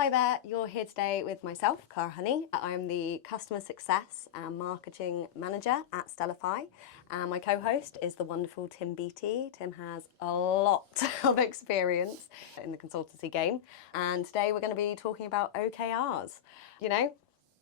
Hi there, you're here today with myself, Cara Honey. I'm the Customer Success and Marketing Manager at Stellify. And my co-host is the wonderful Tim Beattie. Tim has a lot of experience in the consultancy game. And today we're going to be talking about OKRs. You know,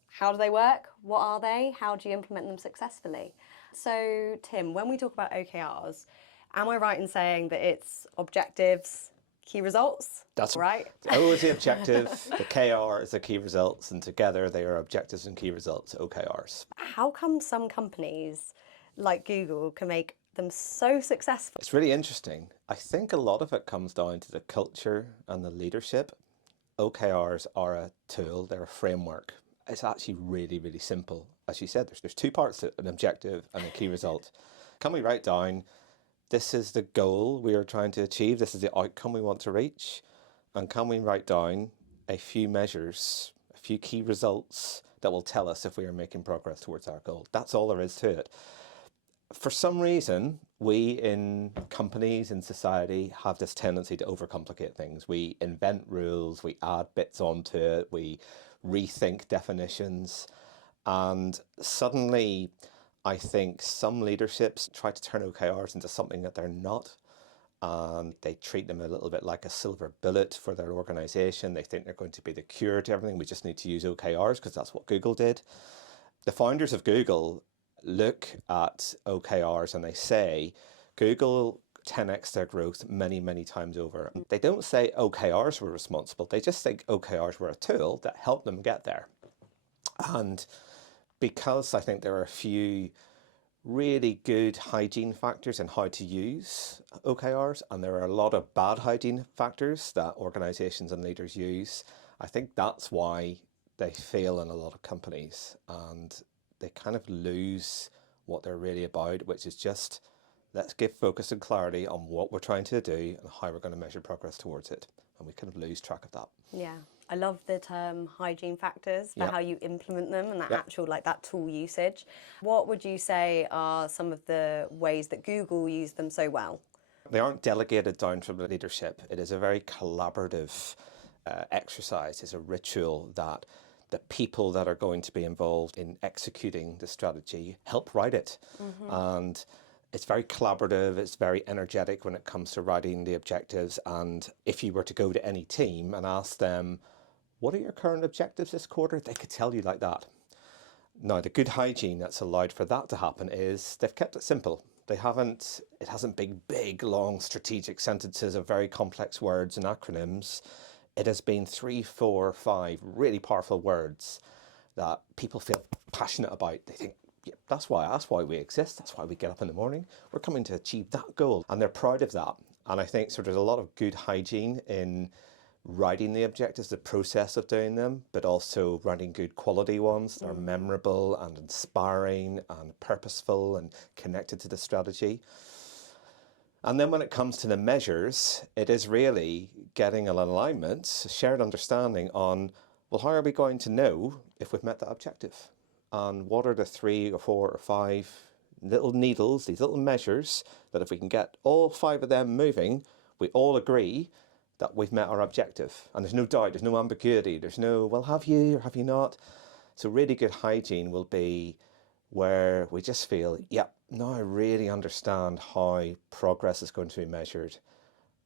how do they work? What are they? How do you implement them successfully? So Tim, when we talk about OKRs, am I right in saying that it's objectives, key results? That's right. O is the objective, the KR is the key results, and together they are objectives and key results, OKRs. How come some companies like Google can make them so successful? It's really interesting. I think a lot of it comes down to the culture and the leadership. OKRs are a tool, they're a framework. It's actually really, really simple. As you said, there's two parts to it, an objective and a key result. Can we write down, this is the goal we are trying to achieve, this is the outcome we want to reach, and can we write down a few measures, a few key results that will tell us if we are making progress towards our goal? That's all there is to it. For some reason, we in companies, in society, have this tendency to overcomplicate things. We invent rules, we add bits onto it, we rethink definitions, and suddenly I think some leaderships try to turn OKRs into something that they're not. They treat them a little bit like a silver bullet for their organization. They think they're going to be the cure to everything. We just need to use OKRs because that's what Google did. The founders of Google look at OKRs and they say Google 10x their growth many, many times over. They don't say OKRs were responsible. They just think OKRs were a tool that helped them get there. And because I think there are a few really good hygiene factors in how to use OKRs, and there are a lot of bad hygiene factors that organizations and leaders use, I think that's why they fail in a lot of companies and they kind of lose what they're really about, which is just let's give focus and clarity on what we're trying to do and how we're going to measure progress towards it. And we kind of lose track of that. Yeah. I love the term hygiene factors for how you implement them and that actual, like that tool usage. What would you say are some of the ways that Google use them so well? They aren't delegated down from the leadership. It is a very collaborative exercise. It's a ritual that the people that are going to be involved in executing the strategy help write it. And it's very collaborative, it's very energetic when it comes to writing the objectives. And if you were to go to any team and ask them, what are your current objectives this quarter? They could tell you like that. Now, the good hygiene that's allowed for that to happen is they've kept it simple. It hasn't been big, long strategic sentences of very complex words and acronyms. It has been 3, 4, 5 really powerful words that people feel passionate about. They think, yeah, that's why we exist. That's why we get up in the morning. We're coming to achieve that goal. And they're proud of that. And I think so there's a lot of good hygiene in writing the objectives, the process of doing them, but also writing good quality ones that are memorable and inspiring and purposeful and connected to the strategy. And then when it comes to the measures, it is really getting an alignment, a shared understanding on, well, how are we going to know if we've met that objective? And what are the 3 or 4 or 5 little needles, these little measures, that if we can get all 5 of them moving, we all agree that we've met our objective. And there's no doubt, there's no ambiguity, there's no, well, have you or have you not? So really good hygiene will be where we just feel, yep, now I really understand how progress is going to be measured.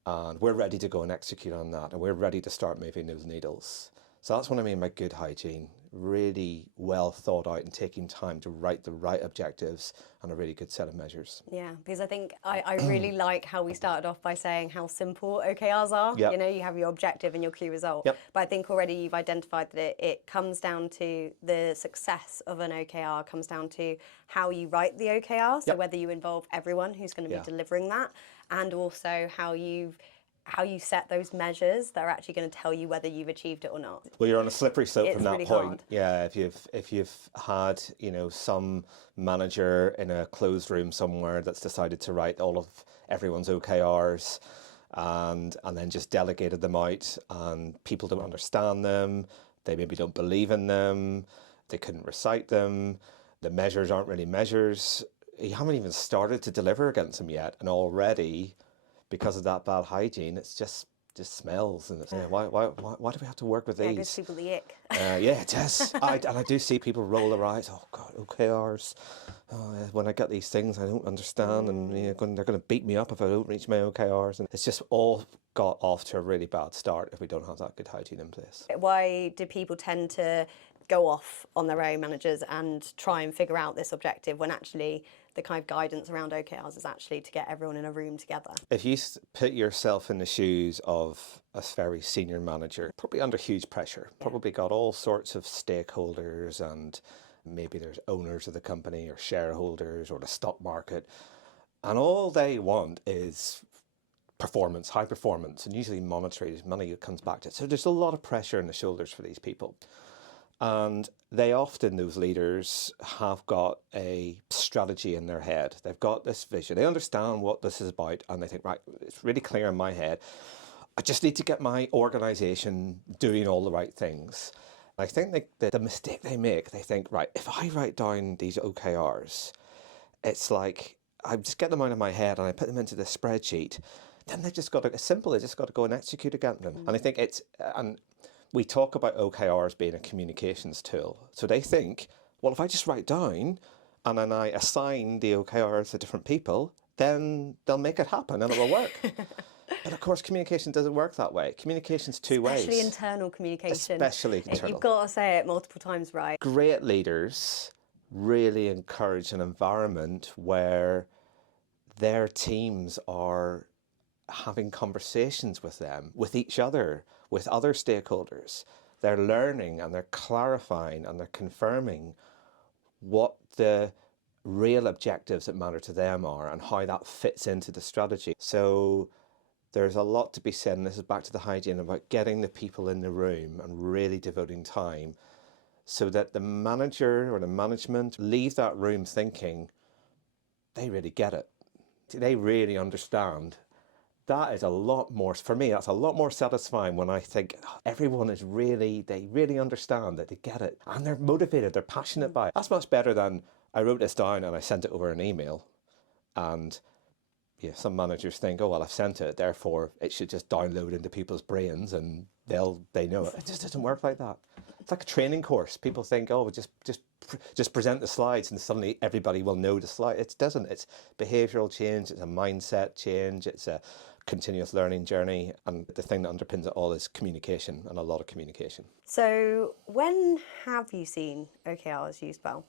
And we're ready to go and execute on that. And we're ready to start moving those needles. So that's what I mean by good hygiene. Really well thought out and taking time to write the right objectives and a really good set of measures. Yeah, because I think I really like how we started off by saying how simple OKRs are. Yep. You know, you have your objective and your key result. Yep. But I think already you've identified that it comes down to the success of an OKR comes down to how you write the OKR. So whether you involve everyone who's going to be delivering that, and also how you set those measures that are actually going to tell you whether you've achieved it or not. Well, you're on a slippery slope from that really point. hard. Yeah, if you've had, some manager in a closed room somewhere that's decided to write all of everyone's OKRs and then just delegated them out, and people don't understand them, they maybe don't believe in them, they couldn't recite them, the measures aren't really measures, you haven't even started to deliver against them yet, and already, because of that bad hygiene, it's just just smells, and it's, why do we have to work with Yeah, it gives these? people the ick. Yeah, it does. And I do see people roll their eyes. Oh God, OKRs. Oh, yeah, when I get these things, I don't understand, and they're going to beat me up if I don't reach my OKRs. And it's just all got off to a really bad start if we don't have that good hygiene in place. Why do people tend to go off on their own, managers, and try and figure out this objective when actually the kind of guidance around OKRs is actually to get everyone in a room together? If you put yourself in the shoes of a very senior manager, probably under huge pressure, probably got all sorts of stakeholders, and maybe there's owners of the company or shareholders or the stock market, and all they want is performance, high performance, and usually monetary money comes back to it. So there's a lot of pressure on the shoulders for these people. And they often, those leaders, have got a strategy in their head. They've got this vision. They understand what this is about, and they think, right, it's really clear in my head. I just need to get my organization doing all the right things. I think the mistake they make, they think, right, if I write down these OKRs, it's like I just get them out of my head and I put them into the spreadsheet. Then they just got to, it's simple, they just got to go and execute against them. And I think and we talk about OKRs being a communications tool. So they think, well, if I just write down and then I assign the OKRs to different people, then they'll make it happen and it will work. But of course, communication doesn't work that way. Communication's two ways. Especially internal communication. Especially internal. You've got to say it multiple times, right? Great leaders really encourage an environment where their teams are having conversations with them, with each other, with other stakeholders. They're learning and they're clarifying and they're confirming what the real objectives that matter to them are and how that fits into the strategy. So there's a lot to be said, and this is back to the hygiene, about getting the people in the room and really devoting time so that the manager or the management leave that room thinking they really get it. They really understand. That is a lot more, for me, that's a lot more satisfying when I think everyone is really, they really understand that they get it and they're motivated, they're passionate by it. That's much better than I wrote this down and I sent it over an email, and some managers think, oh, well, I've sent it, therefore it should just download into people's brains and they know it. It just doesn't work like that. It's like a training course. People think, oh, just present the slides and suddenly everybody will know the slide. It doesn't. It's behavioural change. It's a mindset change. It's a continuous learning journey. And the thing that underpins it all is communication, and a lot of communication. So when have you seen OKRs used well?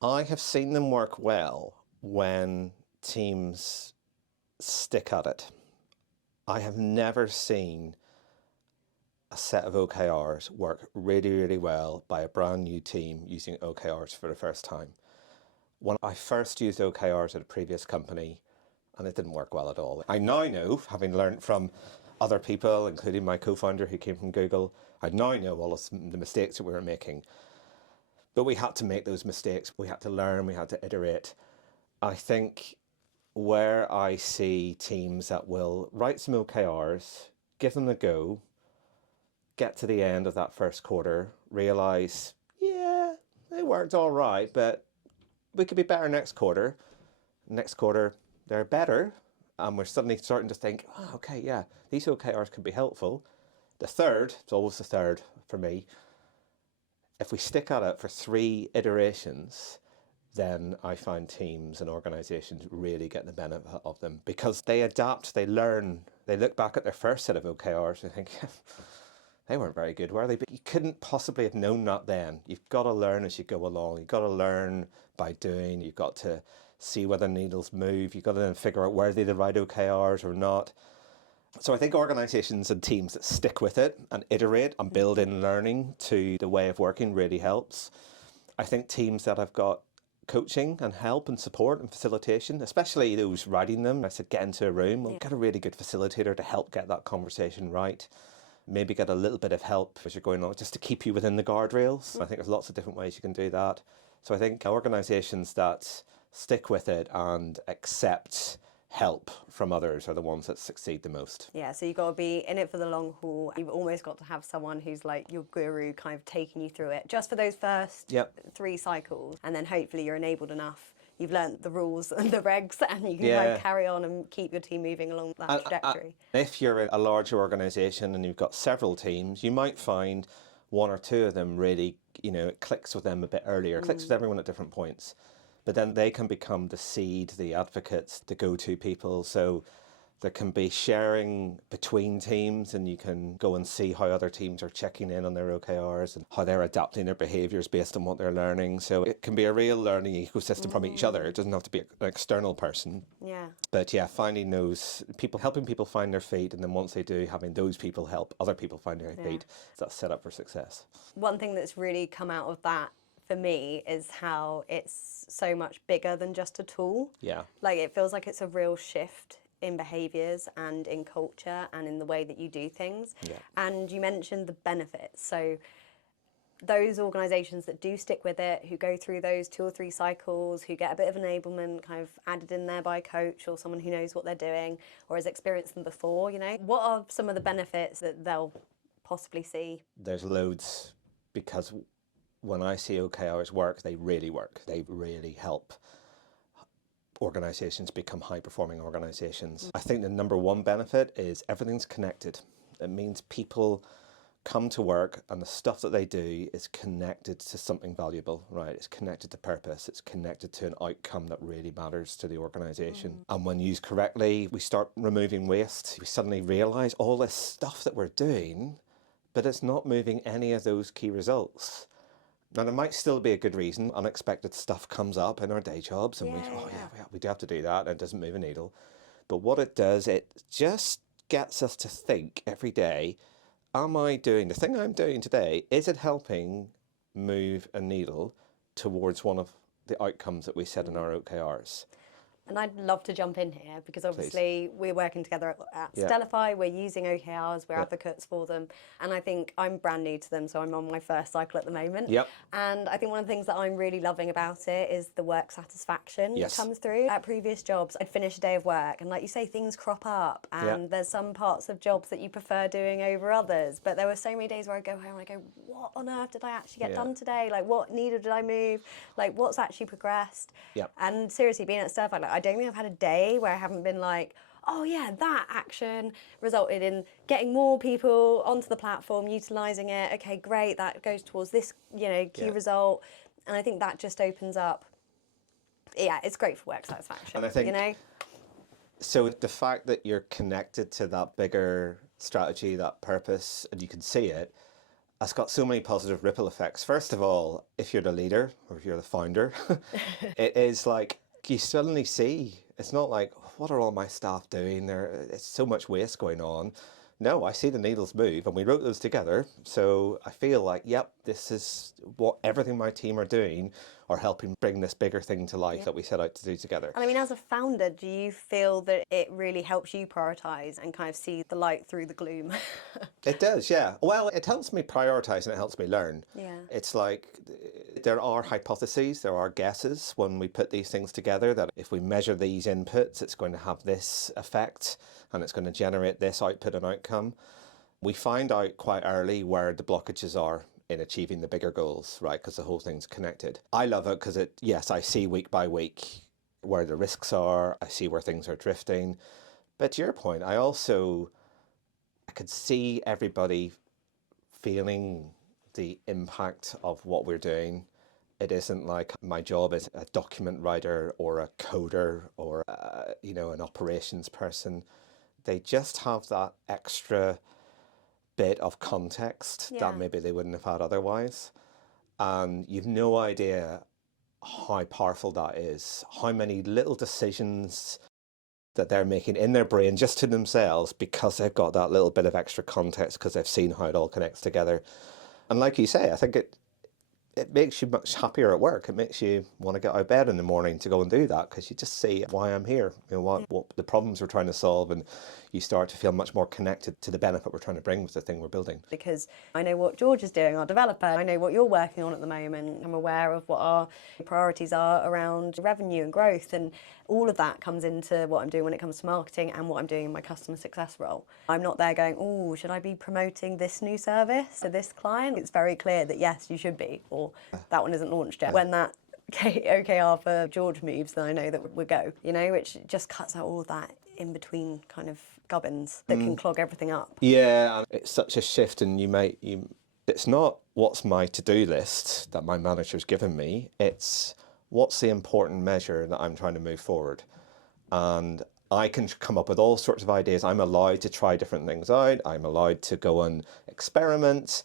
I have seen them work well when teams stick at it. I have never seen a set of OKRs work really, really well by a brand new team using OKRs for the first time. When I first used OKRs at a previous company, and it didn't work well at all. I now know, having learned from other people, including my co-founder who came from Google, I now know all of the mistakes that we were making. But we had to make those mistakes. We had to learn, we had to iterate. I think where I see teams that will write some OKRs, give them a go, get to the end of that first quarter, realise, yeah, they worked all right, but we could be better next quarter. Next quarter, they're better, and we're suddenly starting to think, oh, okay, yeah, these OKRs could be helpful. The third, it's always the third for me, if we stick at it for 3 iterations, then I find teams and organisations really get the benefit of them because they adapt, they learn, they look back at their first set of OKRs and think, they weren't very good, were they? But you couldn't possibly have known that then. You've got to learn as you go along. You've got to learn by doing. You've got to see whether needles move. You've got to then figure out where they're the right OKRs or not. So I think organisations and teams that stick with it and iterate and build in learning to the way of working really helps. I think teams that have got coaching and help and support and facilitation, especially those writing them, I said get into a room, well, get a really good facilitator to help get that conversation right. Maybe get a little bit of help as you're going on, just to keep you within the guardrails. I think there's lots of different ways you can do that. So I think organisations that stick with it and accept help from others are the ones that succeed the most. Yeah, so you've got to be in it for the long haul. You've almost got to have someone who's like your guru, kind of taking you through it just for those first 3 cycles. And then hopefully you're enabled enough you've learnt the rules and the regs, and you can kind of carry on and keep your team moving along that trajectory. If you're a larger organisation and you've got several teams, you might find one or two of them really, it clicks with them a bit earlier, clicks with everyone at different points. But then they can become the seed, the advocates, the go-to people. So there can be sharing between teams, and you can go and see how other teams are checking in on their OKRs and how they're adapting their behaviours based on what they're learning. So it can be a real learning ecosystem from each other. It doesn't have to be an external person. Yeah. But yeah, finding those people, helping people find their feet, and then once they do, having those people help other people find their feet. That's set up for success. One thing that's really come out of that for me is how it's so much bigger than just a tool. Yeah. Like, it feels like it's a real shift in behaviours and in culture and in the way that you do things. Yeah. And you mentioned the benefits. So those organisations that do stick with it, who go through those 2 or 3 cycles, who get a bit of enablement kind of added in there by a coach or someone who knows what they're doing or has experienced them before, what are some of the benefits that they'll possibly see? There's loads, because when I see OKRs work, they really work. They really help organisations become high-performing organisations. I think the number one benefit is everything's connected. It means people come to work and the stuff that they do is connected to something valuable, right? It's connected to purpose. It's connected to an outcome that really matters to the organisation. And when used correctly, we start removing waste. We suddenly realise all this stuff that we're doing, but it's not moving any of those key results. Now, there might still be a good reason. Unexpected stuff comes up in our day jobs and we do have to do that, and it doesn't move a needle. But what it does, it just gets us to think every day, am I doing the thing I'm doing today, is it helping move a needle towards one of the outcomes that we set in our OKRs? And I'd love to jump in here because obviously we're working together at Stellify, we're using OKRs, we're advocates for them. And I think I'm brand new to them, so I'm on my first cycle at the moment. Yep. And I think one of the things that I'm really loving about it is the work satisfaction that comes through. At previous jobs, I'd finish a day of work and, like you say, things crop up and there's some parts of jobs that you prefer doing over others. But there were so many days where I go home and I go, what on earth did I actually get done today? Like, what needle did I move? Like, what's actually progressed? Yep. And seriously, being at Stellify, like, I don't think I've had a day where I haven't been like, oh yeah, that action resulted in getting more people onto the platform, utilising it. Okay, great, that goes towards this, key result. And I think that just opens up, it's great for work satisfaction, and I think, So the fact that you're connected to that bigger strategy, that purpose, and you can see it, has got so many positive ripple effects. First of all, if you're the leader or if you're the founder, it is like, you suddenly see, it's not like, what are all my staff doing? It's so much waste going on. No, I see the needles move, and we wrote those together. So I feel like, yep, this is what everything my team are doing are helping bring this bigger thing to life that we set out to do together. And I mean, as a founder, do you feel that it really helps you prioritise and kind of see the light through the gloom? It does, yeah. Well, it helps me prioritise and it helps me learn. Yeah. It's like there are hypotheses, there are guesses when we put these things together, that if we measure these inputs, it's going to have this effect and it's going to generate this output and outcome. We find out quite early where the blockages are in achieving the bigger goals, right? Because the whole thing's connected. I love it because I see week by week where the risks are, I see where things are drifting. But to your point, I could see everybody feeling the impact of what we're doing. It isn't like my job is a document writer or a coder or an operations person. They just have that extra bit of context that maybe they wouldn't have had otherwise. And you've no idea how powerful that is, how many little decisions that they're making in their brain just to themselves because they've got that little bit of extra context, because they've seen how it all connects together. And like you say, I think it makes you much happier at work. It makes you want to get out of bed in the morning to go and do that, because you just see why I'm here, what the problems we're trying to solve, and you start to feel much more connected to the benefit we're trying to bring with the thing we're building. Because I know what George is doing, our developer. I know what you're working on at the moment. I'm aware of what our priorities are around revenue and growth, and all of that comes into what I'm doing when it comes to marketing and what I'm doing in my customer success role. I'm not there going, oh, should I be promoting this new service to this client? It's very clear that yes, you should be, or that one isn't launched yet. When that OKR for George moves, then I know that we'll go, you know, which just cuts out all that in between kind of gubbins that can clog everything up. Yeah, and it's such a shift, and it's not what's my to-do list that my manager's given me, it's what's the important measure that I'm trying to move forward. And I can come up with all sorts of ideas. I'm allowed to try different things out. I'm allowed to go and experiment.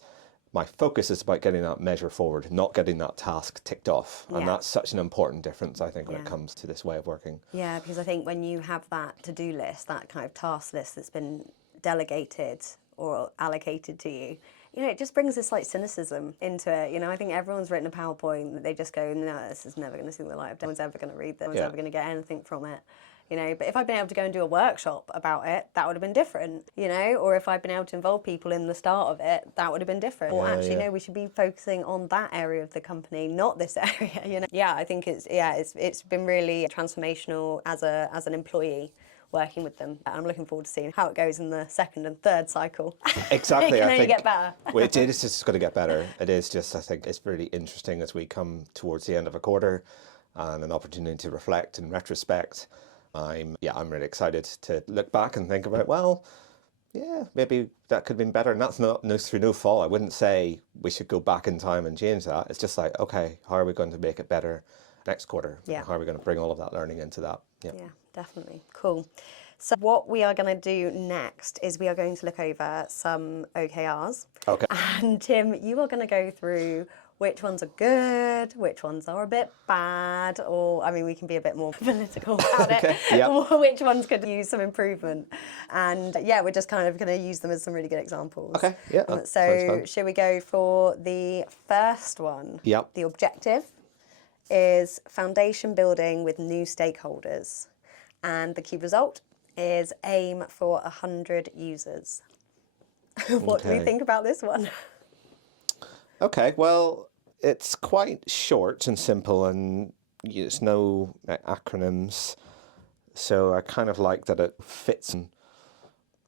My focus is about getting that measure forward, not getting that task ticked off. And that's such an important difference, I think, when it comes to this way of working. Yeah, because I think when you have that to-do list, that kind of task list that's been delegated or allocated to you, you know, it just brings this like cynicism into it. You know, I think everyone's written a PowerPoint that they just go, no, this is never going to see the light of day. No one's ever going to read this. No one's ever going to get anything from it. You know, but if I'd been able to go and do a workshop about it, that would have been different, you know, or if I'd been able to involve people in the start of it, that would have been different. Or actually, no, we should be focusing on that area of the company, not this area, you know. Yeah, I think it's been really transformational as an employee working with them. I'm looking forward to seeing how it goes in the second and third cycle. Exactly. It can only get better. Well, it is just going to get better. It is just, I think it's really interesting as we come towards the end of a quarter and an opportunity to reflect and retrospect. I'm really excited to look back and think about, well, yeah, maybe that could have been better. And that's through no fault. I wouldn't say we should go back in time and change that. It's just like, okay, how are we going to make it better next quarter? Yeah. How are we going to bring all of that learning into that? Yeah, definitely. Cool. So what we are going to do next is we are going to look over some OKRs. Okay. And Tim, you are going to go through which ones are good, which ones are a bit bad, or, I mean, we can be a bit more political about it, which ones could use some improvement. And we're just kind of going to use them as some really good examples. Okay, yeah. So should we go for the first one? Yep. The objective is foundation building with new stakeholders. And the key result is aim for 100 users. What do we think about this one? Okay, well, it's quite short and simple, and it's no acronyms, so I kind of like that it fits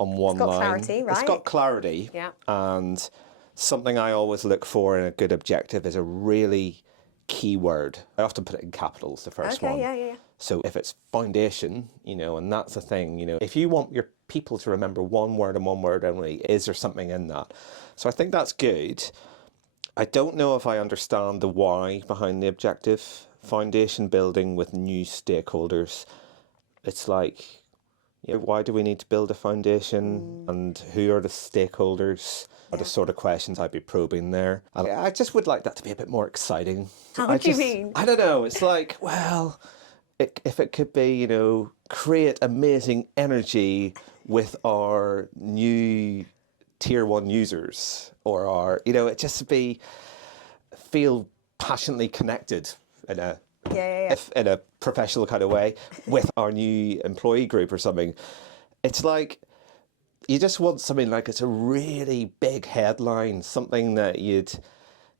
on one line. It's got clarity, right? It's got clarity, and something I always look for in a good objective is a really key word. I often put it in capitals, the first one. Yeah. So if it's foundation, you know, and that's the thing, you know, if you want your people to remember one word and one word only, is there something in that? So I think that's good. I don't know if I understand the why behind the objective. Foundation building with new stakeholders. It's like, you know, why do we need to build a foundation? And who are the stakeholders? Are the sort of questions I'd be probing there. And I just would like that to be a bit more exciting. How do you mean? I don't know. It's like, well, if it could be, you know, create amazing energy with our new tier 1 users, or our, you know, it just feel passionately connected in a in a professional kind of way with our new employee group or something. It's like you just want something like it's a really big headline, something that you'd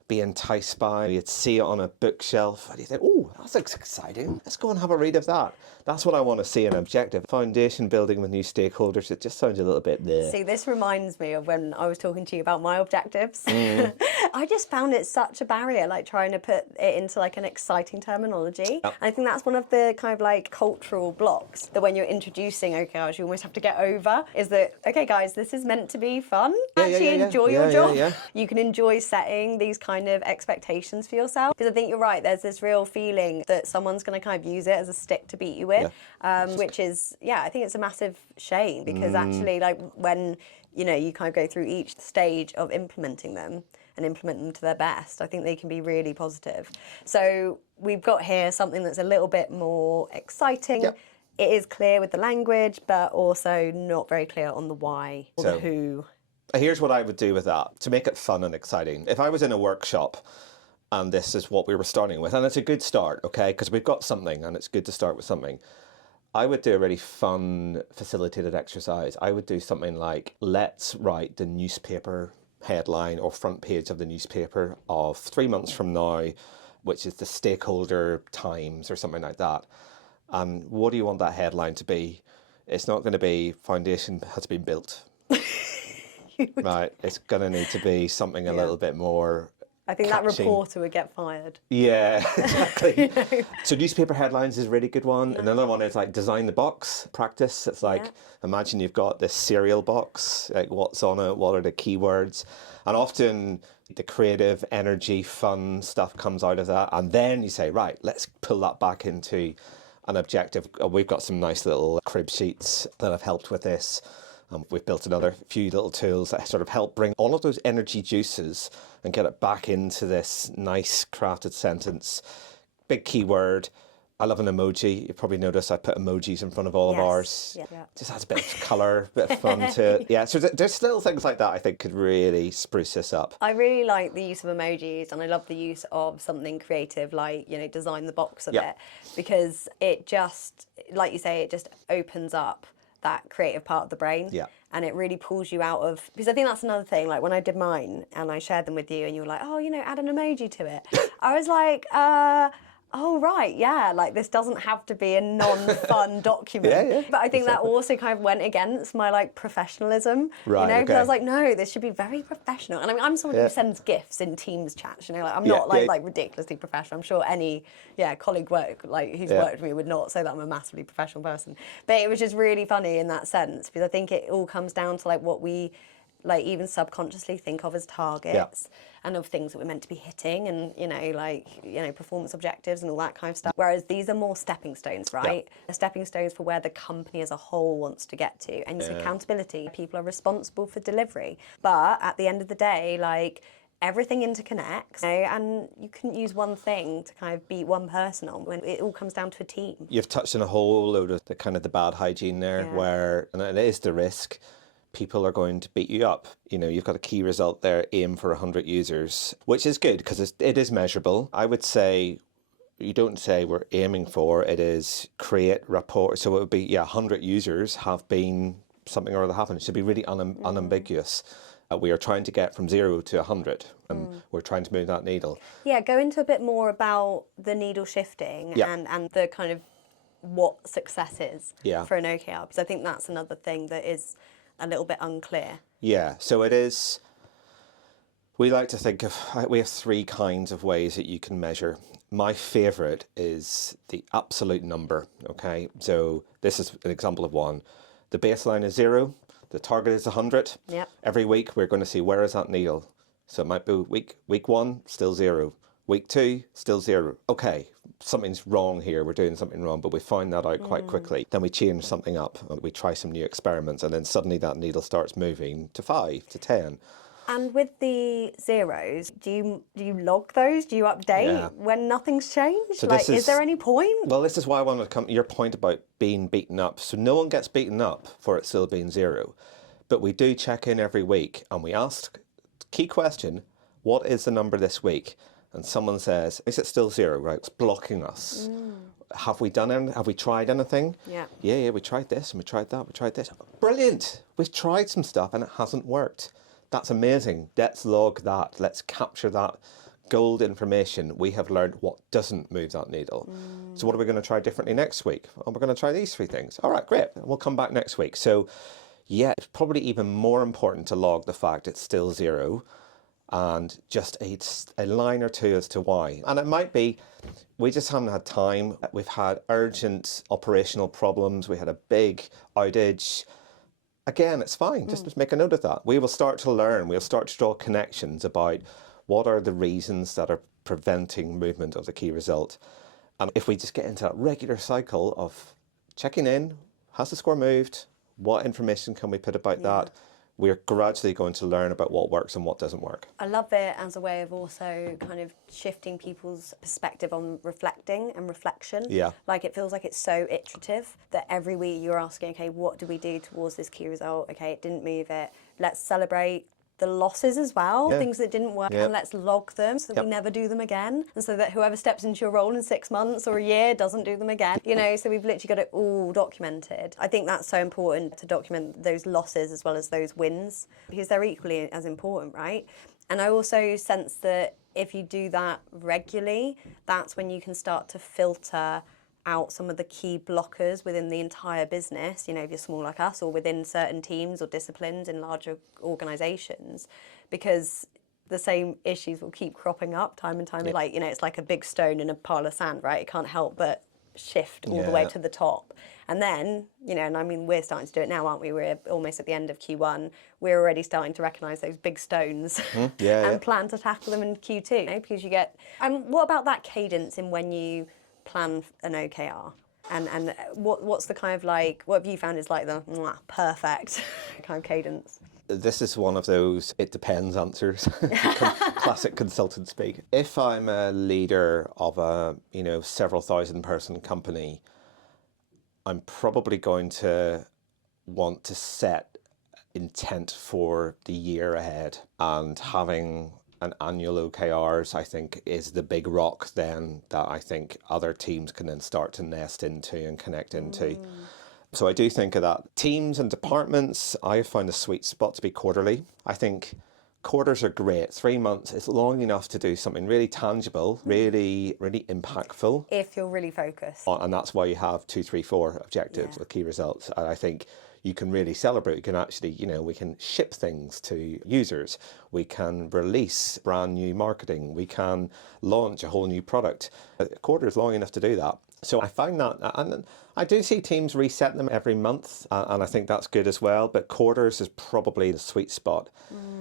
be enticed by. You'd see it on a bookshelf and you think, oh, that's exciting. Let's go and have a read of that. That's what I want to see in an objective. Foundation building with new stakeholders, it just sounds a little bit there. See, this reminds me of when I was talking to you about my objectives. I just found it such a barrier, like trying to put it into like an exciting terminology. And I think that's one of the kind of like cultural blocks that when you're introducing OKRs, you almost have to get over, is that, okay, guys, this is meant to be fun. Enjoy your job. You can enjoy setting these kind of expectations for yourself. Because I think you're right, there's this real feeling that someone's going to kind of use it as a stick to beat you with, which is, I think it's a massive shame, because actually, like, when, you know, you kind of go through each stage of implementing them and implement them to their best, I think they can be really positive. So we've got here something that's a little bit more exciting. It is clear with the language, but also not very clear on the why or the who. Here's what I would do with that to make it fun and exciting. If I was in a workshop and this is what we were starting with, and it's a good start, okay, because we've got something and it's good to start with something, I would do a really fun facilitated exercise. I would do something like, let's write the newspaper headline or front page of the newspaper of 3 months from now, which is the stakeholder times or something like that. And what do you want that headline to be? It's not going to be foundation has been built. Right, it's going to need to be something a little bit more I think that catching. reporter would get fired. Yeah, exactly. You know? So newspaper headlines is a really good one. Another one is like design the box practice. It's like, imagine you've got this cereal box, like what's on it, what are the keywords? And often the creative energy, fun stuff comes out of that. And then you say, right, let's pull that back into an objective. We've got some nice little crib sheets that have helped with this. We've built another few little tools that sort of help bring all of those energy juices and get it back into this nice crafted sentence. Big keyword. I love an emoji. You probably noticed I put emojis in front of all of ours. Yeah. Just adds a bit of colour, a bit of fun to it. Yeah, so there's little things like that I think could really spruce this up. I really like the use of emojis, and I love the use of something creative like, you know, design the box of it, because it just, like you say, it just opens up that creative part of the brain. Yeah. And it really pulls you out of, because I think that's another thing, like when I did mine and I shared them with you and you were like, oh, you know, add an emoji to it. I was like, oh, right, yeah, like this doesn't have to be a non-fun document. But I think that also kind of went against my like professionalism, Right, you know, because okay. I was like, no, this should be very professional. And I mean, I'm someone who sends GIFs in Teams chats, you know, like I'm not like ridiculously professional. I'm sure any, colleague who's worked with me would not say that I'm a massively professional person. But it was just really funny in that sense, because I think it all comes down to like what we like even subconsciously think of as targets and of things that we're meant to be hitting, and performance objectives and all that kind of stuff. Whereas these are more stepping stones, right? They're stepping stones for where the company as a whole wants to get to. And it's accountability. People are responsible for delivery. But at the end of the day, like everything interconnects, you know, and you couldn't use one thing to kind of beat one person on when it all comes down to a team. You've touched on a whole load of the kind of the bad hygiene there, where, and it is the risk, people are going to beat you up. You know, you've got a key result there, aim for 100 users, which is good because it is measurable. I would say you don't say we're aiming for, it is create rapport. So it would be, 100 users have been something or other happened. It should be really unambiguous. We are trying to get from 0 to 100 and we're trying to move that needle. Yeah, go into a bit more about the needle shifting and the kind of what success is for an OKR, because I think that's another thing that is a little bit unclear. Yeah, so it is, we like to think of, we have 3 kinds of ways that you can measure. My favourite is the absolute number, okay? So this is an example of one. The baseline is 0, the target is 100. Yep. Every week we're going to see where is that needle. So it might be week 1, still 0. Week 2, still 0. Okay, something's wrong here, we're doing something wrong, but we find that out quite quickly. Then we change something up, and we try some new experiments, and then suddenly that needle starts moving to 5, to 10. And with the zeros, do you log those? Do you update when nothing's changed? So like, is there any point? Well, this is why I wanted to come to your point about being beaten up. So no one gets beaten up for it still being 0. But we do check in every week, and we ask, key question, what is the number this week? And someone says, is it still 0, right? It's blocking us. Have we tried anything? Yeah, we tried this and we tried that, we tried this. Brilliant. We've tried some stuff and it hasn't worked. That's amazing. Let's log that. Let's capture that gold information. We have learned what doesn't move that needle. So what are we going to try differently next week? Oh, we're going to try these 3 things. All right, great. We'll come back next week. So yeah, it's probably even more important to log the fact it's still 0 and just a line or 2 as to why. And it might be, we just haven't had time. We've had urgent operational problems. We had a big outage. Again, it's fine. Just make a note of that. We will start to learn. We'll start to draw connections about what are the reasons that are preventing movement of the key result. And if we just get into that regular cycle of checking in, has the score moved? What information can we put about that? We're gradually going to learn about what works and what doesn't work. I love it as a way of also kind of shifting people's perspective on reflecting and reflection. Yeah. Like it feels like it's so iterative that every week you're asking, okay, what do we do towards this key result? Okay, it didn't move it. Let's celebrate the losses as well, things that didn't work, and let's log them so that we never do them again, and so that whoever steps into your role in 6 months or a year doesn't do them again. You know, so we've literally got it all documented. I think that's so important to document those losses as well as those wins, because they're equally as important, right? And I also sense that if you do that regularly, that's when you can start to filter out some of the key blockers within the entire business, you know, if you're small like us, or within certain teams or disciplines in larger organisations, because the same issues will keep cropping up time and time. Like, it's like a big stone in a pile of sand, right? It can't help but shift all the way to the top. And then, and I mean, we're starting to do it now, aren't we? We're almost at the end of Q1. We're already starting to recognise those big stones and plan to tackle them in Q2. Because you get... And what about that cadence in when you plan an OKR? And what's the kind of like, what have you found is like the perfect kind of cadence? This is one of those it depends answers, classic consultant speak. If I'm a leader of a several thousand person company, I'm probably going to want to set intent for the year ahead, and having an annual OKRs, I think, is the big rock then that I think other teams can then start to nest into and connect into. So I do think of that. Teams and departments, I have found the sweet spot to be quarterly. I think quarters are great. 3 months is long enough to do something really tangible, really, really impactful. If you're really focused. And that's why you have 2, 3, 4 objectives with key results. And I think you can really celebrate. You can actually, we can ship things to users. We can release brand new marketing. We can launch a whole new product. A quarter is long enough to do that. So I find that, and I do see teams reset them every month, and I think that's good as well, but quarters is probably the sweet spot.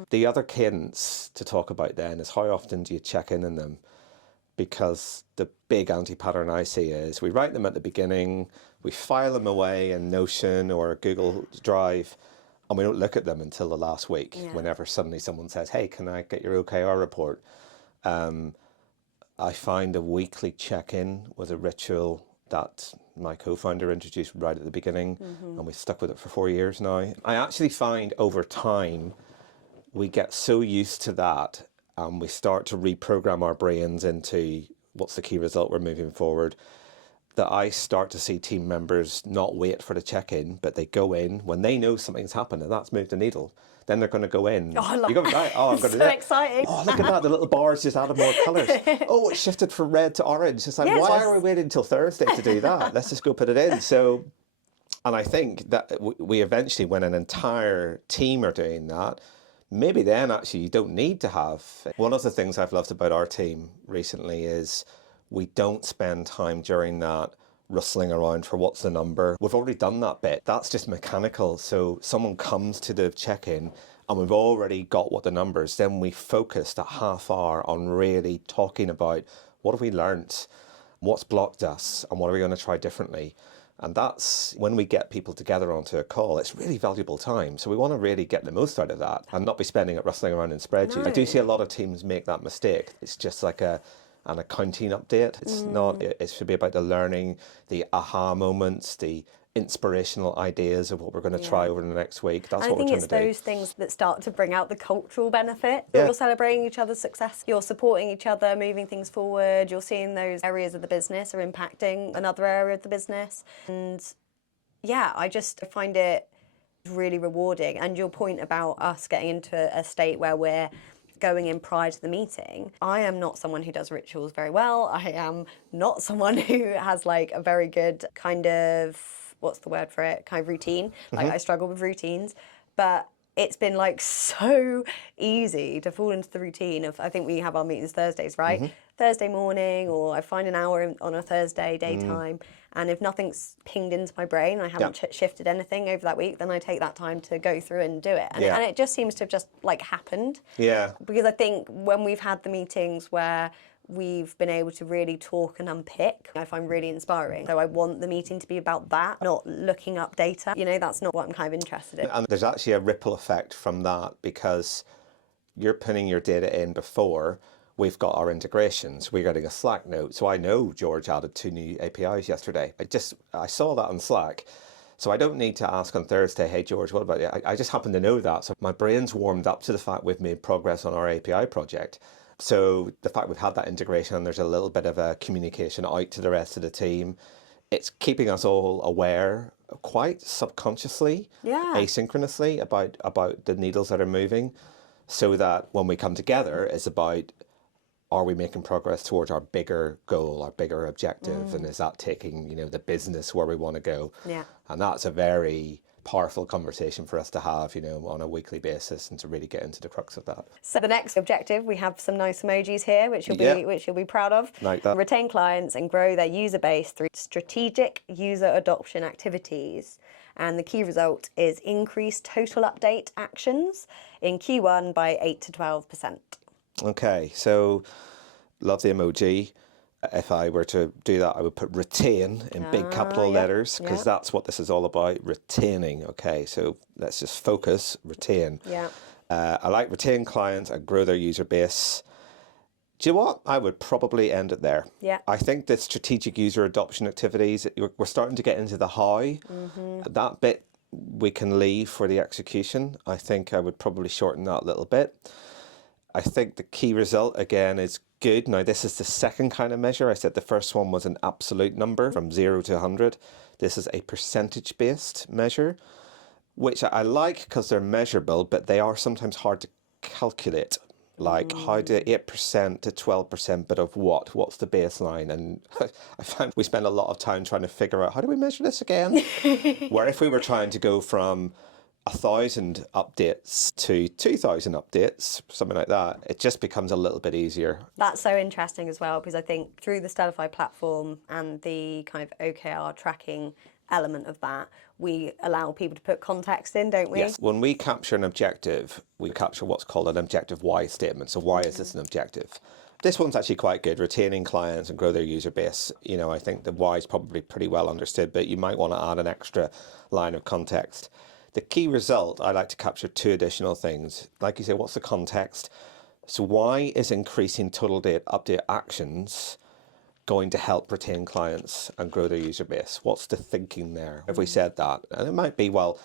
The other cadence to talk about then is how often do you check in them? Because the big anti-pattern I see is we write them at the beginning, we file them away in Notion or Google Drive, and we don't look at them until the last week, whenever suddenly someone says, hey, can I get your OKR report? I find a weekly check-in was a ritual that my co-founder introduced right at the beginning, and we've stuck with it for 4 years now. I actually find over time, we get so used to that, and we start to reprogram our brains into what's the key result we're moving forward, that I start to see team members not wait for the check-in, but they go in when they know something's happened and that's moved the needle. Then they're going to go in. Oh, I love that. Oh, I'm going to do so that. Exciting. Oh, look at that. The little bars just added more colours. Oh, it shifted from red to orange. It's like, why are we waiting until Thursday to do that? Let's just go put it in. So, and I think that we eventually, when an entire team are doing that, maybe then actually you don't need to have. One of the things I've loved about our team recently is we don't spend time during that rustling around for what's the number. We've already done that bit. That's just mechanical. So someone comes to the check-in and we've already got what the numbers. Then we focused a half hour on really talking about what have we learnt, what's blocked us, and what are we going to try differently. And that's when we get people together onto a call, it's really valuable time. So we want to really get the most out of that and not be spending it rustling around in spreadsheets. No. I do see a lot of teams make that mistake. It's just like an accounting update. It's not, it should be about the learning, the aha moments, the inspirational ideas of what we're going to try over the next week. That's what we're trying to do. I think it's those things that start to bring out the cultural benefit. You're celebrating each other's success. You're supporting each other, moving things forward. You're seeing those areas of the business are impacting another area of the business. And yeah, I just find it really rewarding. And your point about us getting into a state where we're going in prior to the meeting. I am not someone who does rituals very well. I am not someone who has like a very good kind of, what's the word for it, kind of routine. Like I struggle with routines, but it's been like so easy to fall into the routine of, I think we have our meetings Thursdays, right? Thursday morning, or I find an hour on a Thursday daytime, and if nothing's pinged into my brain, I haven't shifted anything over that week, then I take that time to go through and do it. And, and it just seems to have just like happened. Because I think when we've had the meetings where we've been able to really talk and unpick, I find really inspiring. So I want the meeting to be about that, not looking up data. You know, that's not what I'm kind of interested in. And there's actually a ripple effect from that, because you're putting your data in before we've got our integrations. We're getting a Slack note. So I know George added 2 new APIs yesterday. I saw that on Slack. So I don't need to ask on Thursday, hey George, what about you? I just happen to know that. So my brain's warmed up to the fact we've made progress on our API project. So the fact we've had that integration and there's a little bit of a communication out to the rest of the team, it's keeping us all aware quite subconsciously, asynchronously about the needles that are moving, so that when we come together, it's about, are we making progress towards our bigger goal, our bigger objective, and is that taking the business where we want to go? And that's a very powerful conversation for us to have, on a weekly basis and to really get into the crux of that. So the next objective, we have some nice emojis here, which you'll be proud of. Like that. Retain clients and grow their user base through strategic user adoption activities. And the key result is increased total update actions in Q1 by 8 to 12%. Okay, so love the emoji. If I were to do that, I would put retain in big capital letters, because that's what this is all about, retaining. Okay, so let's just focus, retain. Yeah. I like retain clients and grow their user base. Do you know what? I would probably end it there. Yeah. I think the strategic user adoption activities, we're starting to get into the how. That bit we can leave for the execution. I think I would probably shorten that a little bit. I think the key result, again, is good. Now, this is the second kind of measure. I said the first one was an absolute number from 0 to 100. This is a percentage-based measure, which I like because they're measurable, but they are sometimes hard to calculate. Like, how do 8% to 12%, but of what? What's the baseline? And I find we spend a lot of time trying to figure out, how do we measure this again? Where if we were trying to go from 1,000 updates to 2,000 updates, something like that, it just becomes a little bit easier. That's so interesting as well, because I think through the Stellify platform and the kind of OKR tracking element of that, we allow people to put context in, don't we? Yes. When we capture an objective, we capture what's called an objective why statement. So why is this an objective? This one's actually quite good, retaining clients and grow their user base. I think the why is probably pretty well understood, but you might want to add an extra line of context. The key result, I like to capture 2 additional things. Like you say, what's the context? So why is increasing total update actions going to help retain clients and grow their user base? What's the thinking there? If we said that, and it might be, well,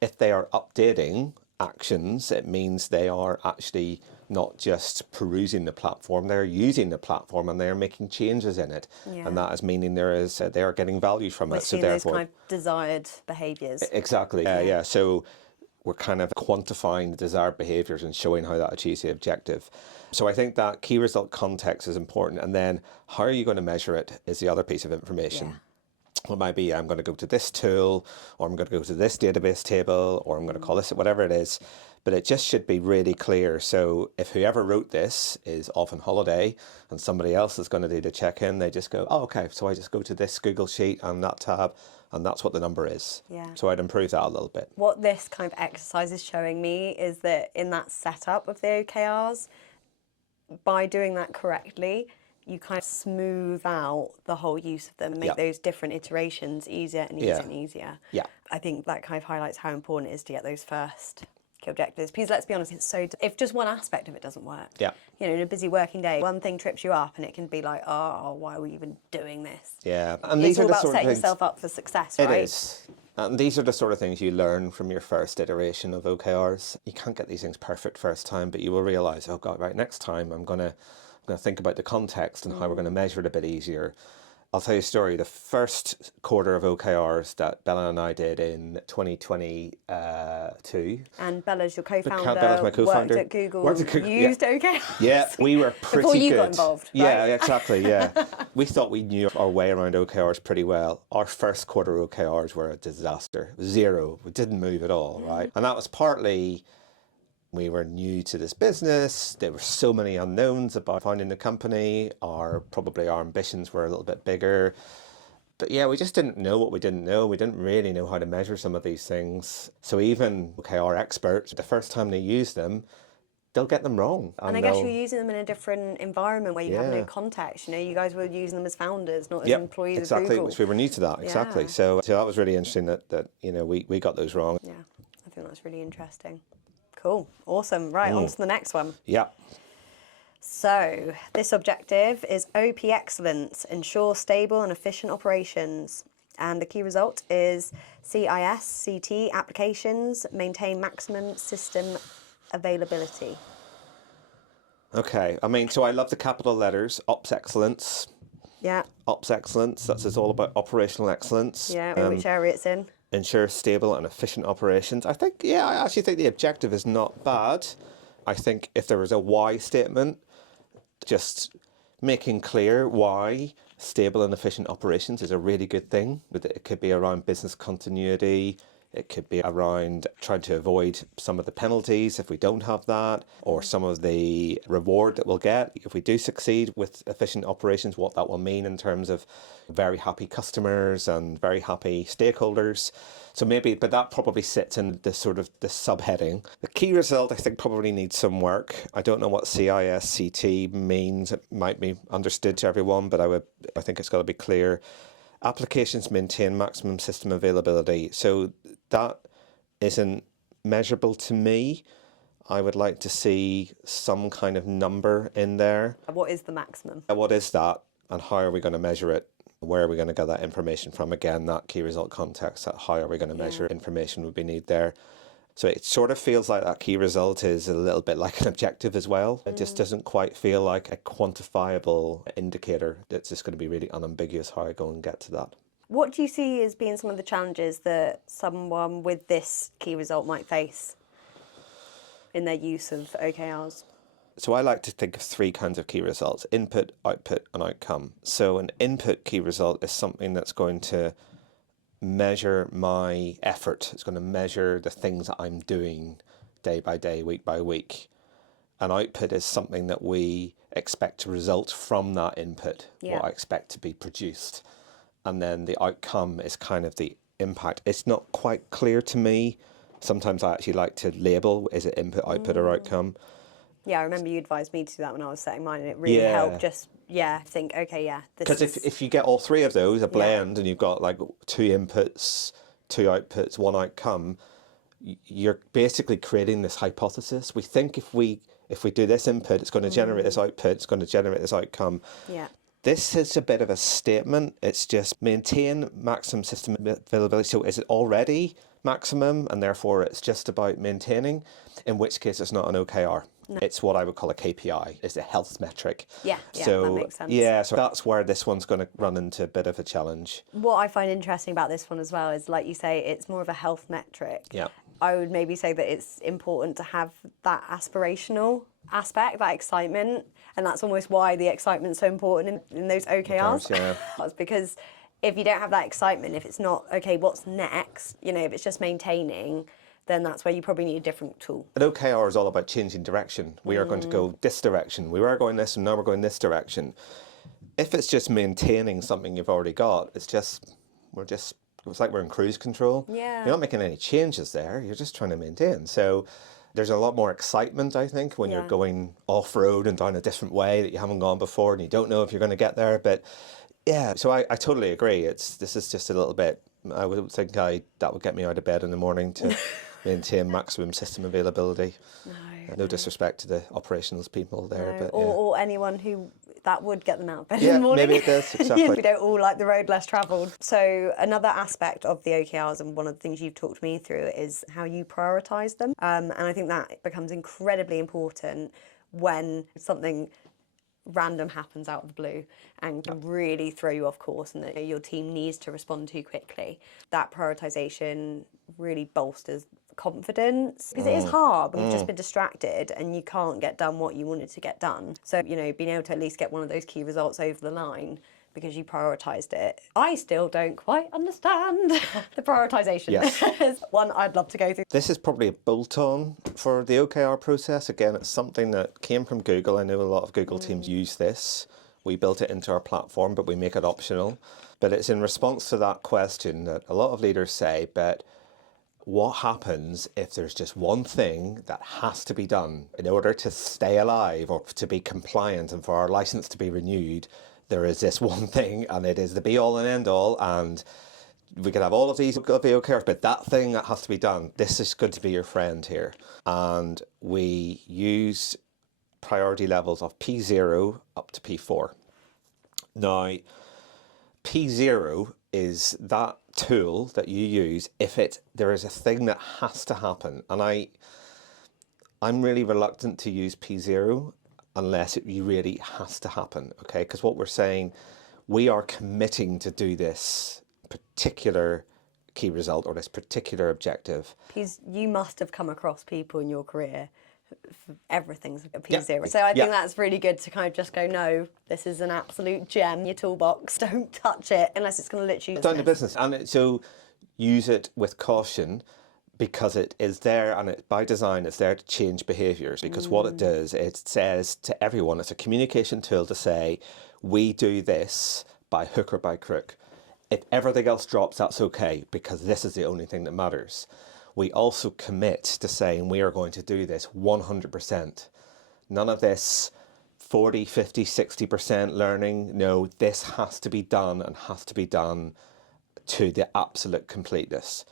if they are updating actions, it means they are actually not just perusing the platform, they're using the platform and they're making changes in it. Yeah. And that is meaning they are getting value from it. So therefore, those kind of desired behaviours. Exactly. Yeah. So we're kind of quantifying the desired behaviours and showing how that achieves the objective. So I think that key result context is important. And then how are you going to measure it is the other piece of information. Yeah. It might be, I'm going to go to this tool, or I'm going to go to this database table, or I'm going to call this, whatever it is. But it just should be really clear. So if whoever wrote this is off on holiday and somebody else is going to do the check-in, they just go, oh, okay, so I just go to this Google Sheet and that tab, and that's what the number is. Yeah. So I'd improve that a little bit. What this kind of exercise is showing me is that in that setup of the OKRs, by doing that correctly, you kind of smooth out the whole use of them and make those different iterations easier and easier and easier. Yeah. I think that kind of highlights how important it is to get those first key objectives. Because let's be honest, if just one aspect of it doesn't work, in a busy working day, one thing trips you up and it can be like, oh, why are we even doing this? Yeah. And it's all about setting yourself up for success, right? It is. And these are the sort of things you learn from your first iteration of OKRs. You can't get these things perfect first time, but you will realise, oh God, right, next time I'm going to think about the context and how we're going to measure it a bit easier. I'll tell you a story. The first quarter of OKRs that Bella and I did in 2022. And Bella's your co-founder. Bella's my co-founder. Worked at Google. Used OKRs. Yeah, we were pretty Before you good. got involved, right? Yeah, exactly, yeah. We thought we knew our way around OKRs pretty well. Our first quarter OKRs were a disaster. 0. We didn't move at all, right? And that was partly we were new to this business. There were so many unknowns about founding the company. Probably our ambitions were a little bit bigger. But yeah, we just didn't know what we didn't know. We didn't really know how to measure some of these things. So even OKR experts, the first time they use them, they'll get them wrong. And I guess you're using them in a different environment where you have no context. You guys were using them as founders, not as employees of Google. Exactly, which we were new to that, exactly. So that was really interesting that we got those wrong. Yeah, I think that's really interesting. Cool. Awesome. Right, on to the next one. Yeah. So this objective is OP excellence, ensure stable and efficient operations. And the key result is CIS/CT applications, maintain maximum system availability. Okay. So I love the capital letters, Ops excellence. Yeah. Ops excellence, that's all about operational excellence. Yeah, which area it's in. Ensure stable and efficient operations. I actually think the objective is not bad. I think if there was a why statement, just making clear why stable and efficient operations is a really good thing. It could be around business continuity. It could be around trying to avoid some of the penalties if we don't have that, or some of the reward that we'll get if we do succeed with efficient operations, what that will mean in terms of very happy customers and very happy stakeholders. So maybe, but that probably sits in the sort of the subheading. The key result, I think, probably needs some work. I don't know what CISCT means. It might be understood to everyone, but I think it's got to be clear. Applications maintain maximum system availability. So that isn't measurable to me. I would like to see some kind of number in there. What is the maximum? What is that, and how are we going to measure it? Where are we going to get that information from? Again, that key result context, that how are we going to measure information would be needed there. So it sort of feels like that key result is a little bit like an objective as well. It just doesn't quite feel like a quantifiable indicator that's just going to be really unambiguous how I go and get to that. What do you see as being some of the challenges that someone with this key result might face in their use of OKRs? So I like to think of three kinds of key results: input, output, and outcome. So an input key result is something that's going to measure my effort. It's going to measure the things that I'm doing day by day, week by week. An output is something that we expect to result from that input, what I expect to be produced. And then the outcome is kind of the impact. It's not quite clear to me. Sometimes I actually like to label, is it input, output, or outcome? Yeah, I remember you advised me to do that when I was setting mine, and it really helped just, think, okay, Because if you get all three of those, a blend, and you've got like 2 inputs, 2 outputs, 1 outcome, you're basically creating this hypothesis. We think if we do this input, it's going to generate this output, it's going to generate this outcome. Yeah. This is a bit of a statement. It's just maintain maximum system availability. So is it already maximum and therefore it's just about maintaining? In which case it's not an OKR. No. It's what I would call a KPI. It's a health metric. Yeah, so, that makes sense. Yeah, so that's where this one's going to run into a bit of a challenge. What I find interesting about this one as well is, like you say, it's more of a health metric. Yeah. I would maybe say that it's important to have that aspirational aspect, that excitement, and that's almost why the excitement's so important in those OKRs. It's because if you don't have that excitement, if it's not, okay, what's next, if it's just maintaining, then that's where you probably need a different tool. An OKR is all about changing direction. We are going to go this direction. We were going this and now we're going this direction. If it's just maintaining something you've already got, it's like we're in cruise control. Yeah. You're not making any changes there. You're just trying to maintain. So there's a lot more excitement, I think, when you're going off-road and down a different way that you haven't gone before and you don't know if you're going to get there. But yeah, so I totally agree. This is just a little bit, I would think that would get me out of bed in the morning to maintain maximum system availability. No disrespect to the operationals people there. But or anyone who that would get them out of bed in the morning. Maybe it does, exactly. We don't all like the road less travelled. So another aspect of the OKRs, and one of the things you've talked me through, is how you prioritise them. And I think that becomes incredibly important when something random happens out of the blue and can really throw you off course, and that your team needs to respond too quickly. That prioritisation really bolsters confidence, because it is hard when you've just been distracted and you can't get done what you wanted to get done. So, being able to at least get one of those key results over the line because you prioritised it. I still don't quite understand the prioritisation. Yes. It's one I'd love to go through. This is probably a bolt-on for the OKR process. Again, it's something that came from Google. I know a lot of Google teams use this. We built it into our platform, but we make it optional. But it's in response to that question that a lot of leaders say, but what happens if there's just one thing that has to be done in order to stay alive or to be compliant and for our license to be renewed? There is this one thing, and it is the be-all and end-all, and we can have all of these OKRs, but that thing that has to be done, this is going to be your friend here. And we use priority levels of P0 up to P4. Now, P0 is that tool that you use if there is a thing that has to happen. And I'm really reluctant to use P0 unless it really has to happen, okay? Because what we're saying, we are committing to do this particular key result or this particular objective. You must have come across people in your career, everything's a P0. So I think that's really good to kind of just go, no, this is an absolute gem in your toolbox. Don't touch it unless it's going to literally... Down to business. And so use it with caution, because it is there, and it, by design, it's there to change behaviours. Because what it does, it says to everyone, it's a communication tool to say, we do this by hook or by crook. If everything else drops, that's okay, because this is the only thing that matters. We also commit to saying we are going to do this 100%. None of this 40, 50, 60% learning. No, this has to be done, and has to be done to the absolute completeness.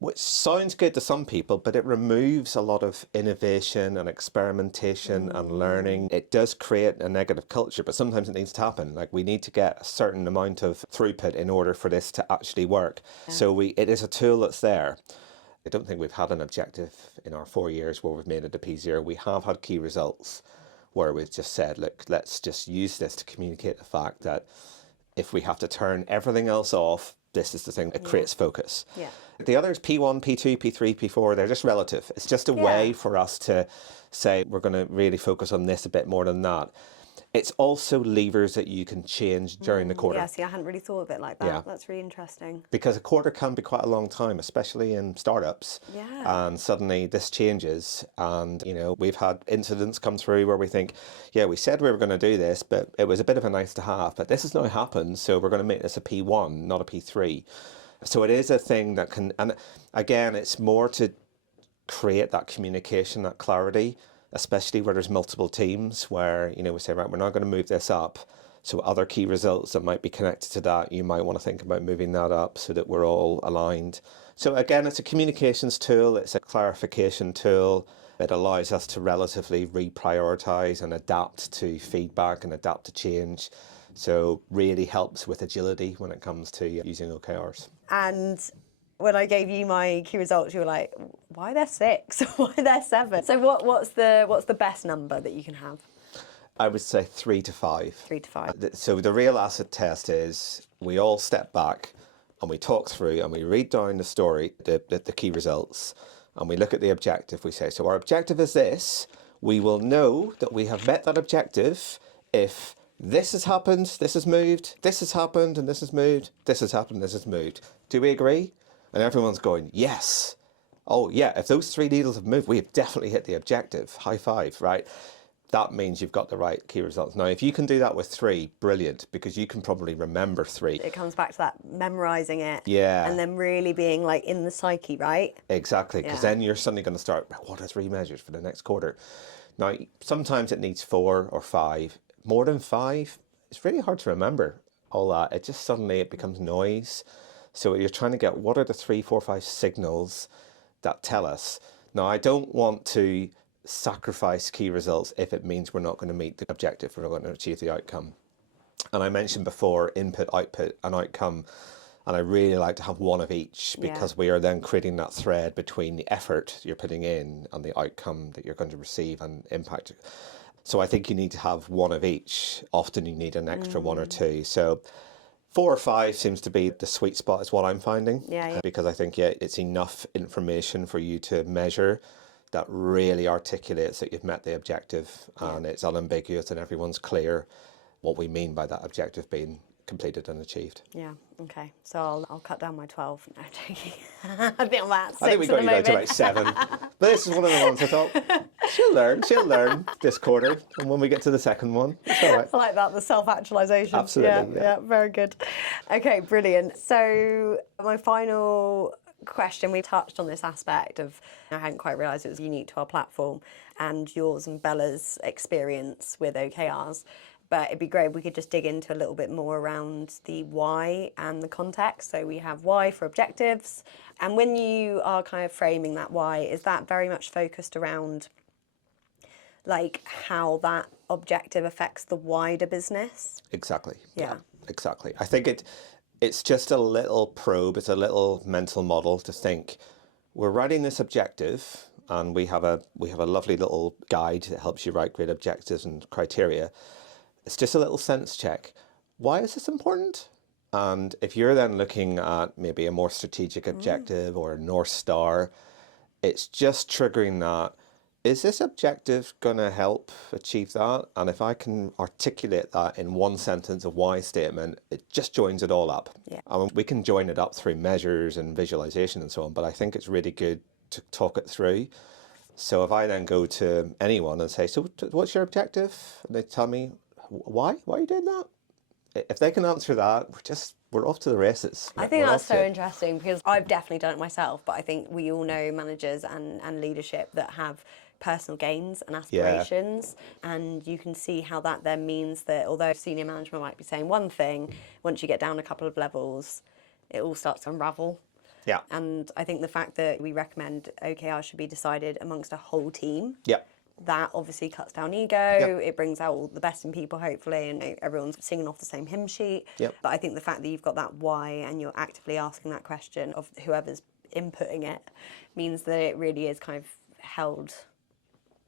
Which sounds good to some people, but it removes a lot of innovation and experimentation and learning. It does create a negative culture, but sometimes it needs to happen. Like, we need to get a certain amount of throughput in order for this to actually work. Yeah. So it is a tool that's there. I don't think we've had an objective in our 4 years where we've made it a P0. We have had key results where we've just said, look, let's just use this to communicate the fact that if we have to turn everything else off, this is the thing that creates focus. Yeah. The others, P1, P2, P3, P4, they're just relative. It's just a way for us to say we're going to really focus on this a bit more than that. It's also levers that you can change during the quarter. Yeah, see, I hadn't really thought of it like that. Yeah. That's really interesting. Because a quarter can be quite a long time, especially in startups. Yeah. And suddenly this changes. And, you know, we've had incidents come through where we think, yeah, we said we were going to do this, but it was a bit of a nice to have. But this has now happened, so we're going to make this a P1, not a P3. So it is a thing that can, and again, it's more to create that communication, that clarity, especially where there's multiple teams, where, you know, we say, right, we're not going to move this up. So other key results that might be connected to that, you might want to think about moving that up so that we're all aligned. So again, it's a communications tool, it's a clarification tool. It allows us to relatively reprioritize and adapt to feedback and adapt to change. So really helps with agility when it comes to using OKRs. And when I gave you my key results, you were like, why are there 6? Why are there 7? So what's the best number that you can have? I would say 3 to 5. 3 to 5. So the real acid test is we all step back and we talk through and we read down the story, the key results, and we look at the objective. We say, so our objective is this. We will know that we have met that objective if this has happened, this has moved, this has happened, and this has moved, this has happened, this has moved. Do we agree? And everyone's going, yes. Oh, yeah, if those 3 needles have moved, we have definitely hit the objective. High five, right? That means you've got the right key results. Now, if you can do that with 3, brilliant, because you can probably remember 3. It comes back to that memorising it. Yeah. And then really being like in the psyche, right? Exactly, because then you're suddenly going to start, what are 3 measures for the next quarter? Now, sometimes it needs 4 or 5. More than 5, it's really hard to remember all that. It just suddenly, it becomes noise. So you're trying to get, what are the 3, 4, 5 signals that tell us? Now, I don't want to sacrifice key results if it means we're not going to meet the objective, we're not going to achieve the outcome. And I mentioned before input, output, and outcome. And I really like to have one of each, because we are then creating that thread between the effort you're putting in and the outcome that you're going to receive and impact. So I think you need to have one of each. Often you need an extra 1 or 2. So 4 or 5 seems to be the sweet spot, is what I'm finding. Yeah. Because I think, it's enough information for you to measure that really articulates that you've met the objective, and it's unambiguous and everyone's clear what we mean by that objective being completed and achieved. Yeah, okay. So I'll cut down my 12. No, I'm joking. I think I'm at 6 I think we got you down to about 7. But this is one of the ones I thought, she'll learn this quarter. And when we get to the second one, it's all right. I like that, the self-actualization. Absolutely. Yeah, very good. Okay, brilliant. So my final question, we touched on this aspect of, I hadn't quite realised it was unique to our platform, and yours and Bella's experience with OKRs. But it'd be great if we could just dig into a little bit more around the why and the context. So we have why for objectives. And when you are kind of framing that why, is that very much focused around like how that objective affects the wider business? Exactly. Yeah, exactly. I think it's just a little probe, it's a little mental model to think, we're writing this objective, and we have a lovely little guide that helps you write great objectives and criteria. It's just a little sense check. Why is this important? And if you're then looking at maybe a more strategic objective or a North Star, it's just triggering that is this objective going to help achieve that? And if I can articulate that in one sentence, a why statement, it just joins it all up. Yeah. I mean, we can join it up through measures and visualization and so on, but I think it's really good to talk it through. So if I then go to anyone and say, so what's your objective? And they tell me, why? Why are you doing that? If they can answer that, we're off to the races. I think that's so interesting because I've definitely done it myself, but I think we all know managers and leadership that have personal gains and aspirations, and you can see how that then means that although senior management might be saying one thing, once you get down a couple of levels, it all starts to unravel. Yeah. And I think the fact that we recommend OKRs should be decided amongst a whole team. Yeah. That obviously cuts down ego, it brings out all the best in people, hopefully, and everyone's singing off the same hymn sheet. Yep. But I think the fact that you've got that why and you're actively asking that question of whoever's inputting it means that it really is kind of held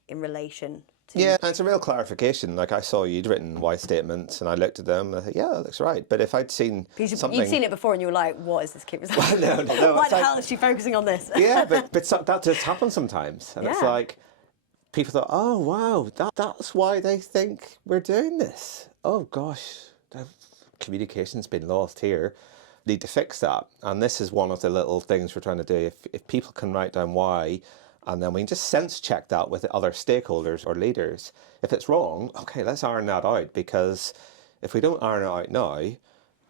in relation to... Yeah, and it's a real clarification. Like, I saw you'd written why statements, and I looked at them, and I thought, yeah, that looks right. But if I'd seen something... You'd seen it before, and you were like, what is this kid? Well, no. Why the hell is she focusing on this? Yeah, but that just happens sometimes. And it's like... People thought, oh, wow, that's why they think we're doing this. Oh, gosh, the communication's been lost here. Need to fix that. And this is one of the little things we're trying to do. If people can write down why, and then we can just sense check that with other stakeholders or leaders. If it's wrong, okay, let's iron that out. Because if we don't iron it out now,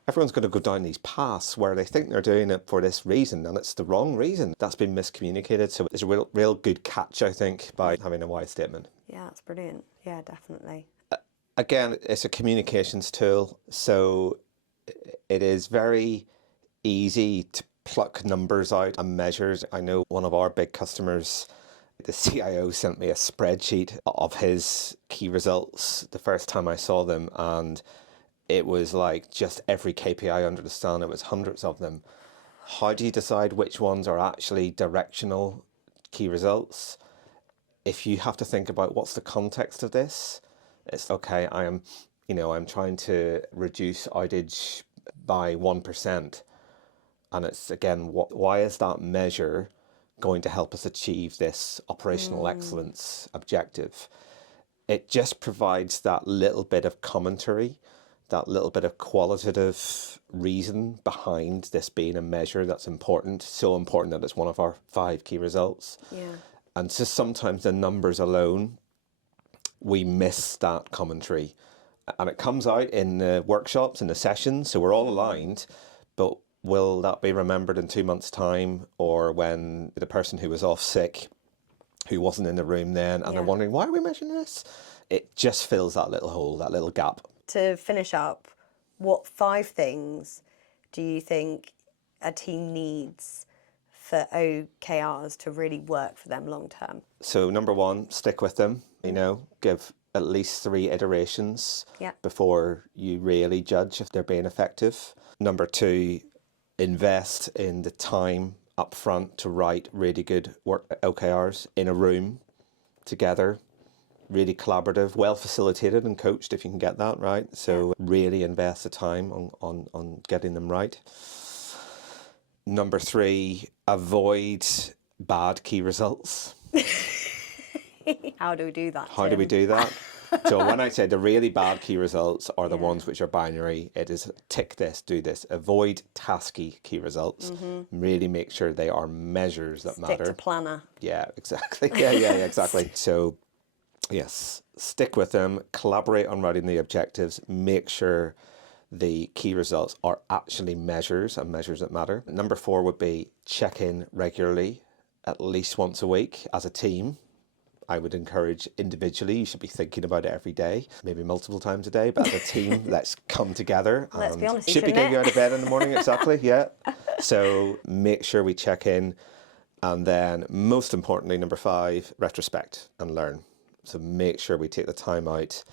everyone's going to go down these paths where they think they're doing it for this reason, and it's the wrong reason. That's been miscommunicated. So it's a real good catch, I think, by having a why statement. Yeah, that's brilliant. Yeah, definitely. Again, it's a communications tool, so it is very easy to pluck numbers out and measures. I know one of our big customers, the CIO, sent me a spreadsheet of his key results the first time I saw them, and it was like just every KPI under the sun. It was hundreds of them. How do you decide which ones are actually directional key results? If you have to think about what's the context of this, it's okay, I'm trying to reduce outage by 1%. And it's, again, why is that measure going to help us achieve this operational excellence objective? It just provides that little bit of commentary, that little bit of qualitative reason behind this being a measure that's important, so important that it's one of our 5 key results. Yeah. And just sometimes the numbers alone, we miss that commentary. And it comes out in the workshops, in the sessions, so we're all aligned, but will that be remembered in 2 months' time, or when the person who was off sick, who wasn't in the room then, and they're wondering, why are we measuring this? It just fills that little hole, that little gap. To finish up, what 5 things do you think a team needs for OKRs to really work for them long term? So number 1, stick with them. Give at least 3 iterations before you really judge if they're being effective. Number 2, invest in the time up front to write really good OKRs in a room together. Really collaborative, well facilitated and coached if you can get that right. So really invest the time on getting them right. Number 3, avoid bad key results. How do we do that, How do we do that? So when I say the really bad key results are the ones which are binary, it is tick this, do this. Avoid tasky key results. Really make sure they are measures that matter. Stick to planner. Yeah, exactly. Yeah, exactly. So yes, stick with them, collaborate on writing the objectives, make sure the key results are actually measures and measures that matter. Number 4 would be check in regularly, at least once a week as a team. I would encourage individually, you should be thinking about it every day, maybe multiple times a day, but as a team, let's come together. Let's be honest, should be getting you out of bed in the morning, exactly, yeah. So make sure we check in. And then most importantly, number 5, retrospect and learn. So make sure we take the time out.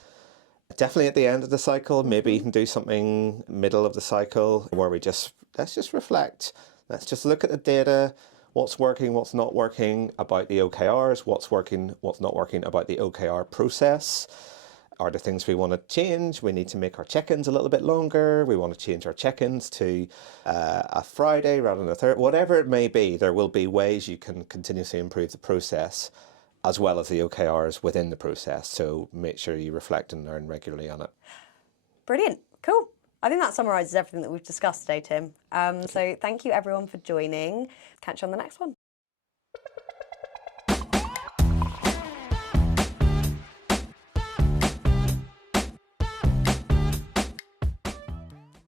Definitely at the end of the cycle, maybe even do something middle of the cycle where let's just reflect. Let's just look at the data, what's working, what's not working about the OKRs, what's working, what's not working about the OKR process. Are there things we want to change? We need to make our check-ins a little bit longer. We want to change our check-ins to a Friday rather than a Thursday. Whatever it may be, there will be ways you can continuously improve the process as well as the OKRs within the process. So make sure you reflect and learn regularly on it. Brilliant. Cool. I think that summarises everything that we've discussed today, Tim. So thank you everyone for joining. Catch you on the next one.